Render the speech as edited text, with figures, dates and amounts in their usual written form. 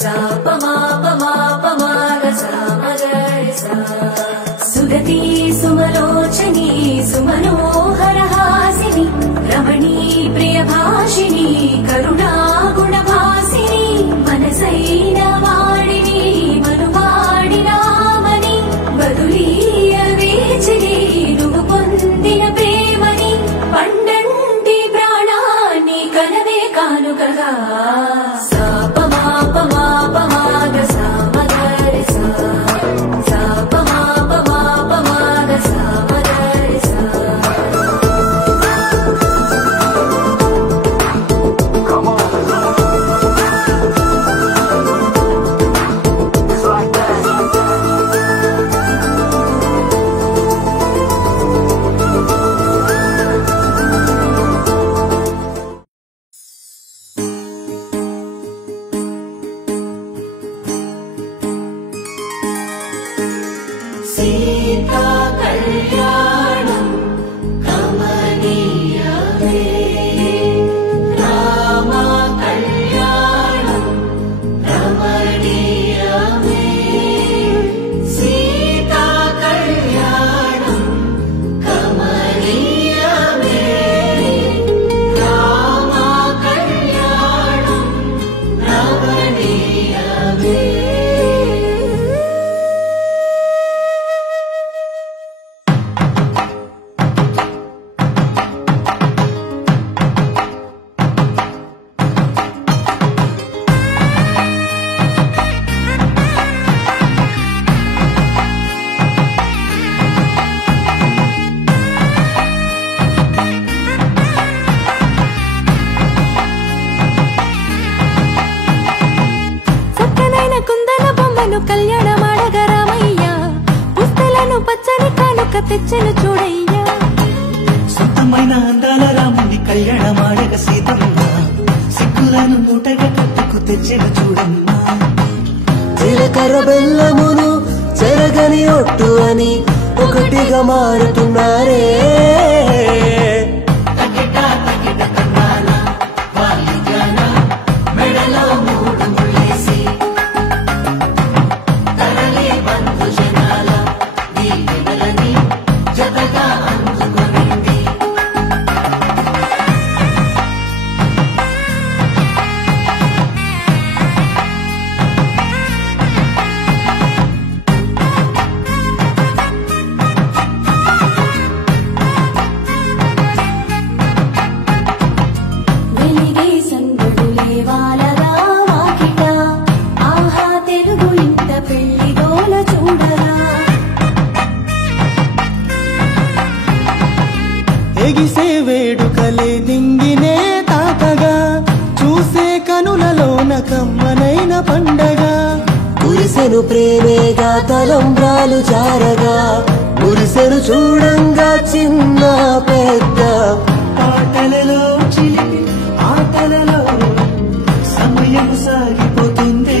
सा पमा पमा पमाग सा मगर सा सुदती सुमलोचनी सुमनोहर हासिनी रमणी प्रियभाषिणी करुणा गुणभासिनी मनसैन वाडिनी मनुवाडिनामनि बदुलीय वेचिनी నువ్వు పొందిన ప్రేమని పండంటి ప్రాణాన్ని కనవే కానుకగా సా పమా పమా పమాగ సా మగర సా సా పమా పమా పమాగ సా మగర సా सीता कल्याणं कमनीयमे राम कल्याणं रमणीयमे सीता कल्याणं कमनीयमे राम कल्याणं रमणीयमे కళ్యాణ మాడగ రామయ్య పుస్తలను పచ్చని కానుక తెచ్చను చూడయ్యా సొంతమైన అందాల రాముని కళ్యాణ మాడగ సీతమ్మ సిక్కులను మూటగా కట్టుకు తెచ్చను చూడమ్మా జీలకర్ర బెల్లమును చెరగని ఒట్టు అని ఒకటిగా మారుతున్నారే ఎగిసే వేడుకలే దింగినే తాకగా చూసే కనులలోన కమ్మనైన పండగ కురిసెను ప్రేమేగా తలంబ్రాలు జారగా కురిసెను చూడంగా చిన్న పెద్ద పాటలలో చిలిపి ఆటలలో సమయం సాగిపోతుంది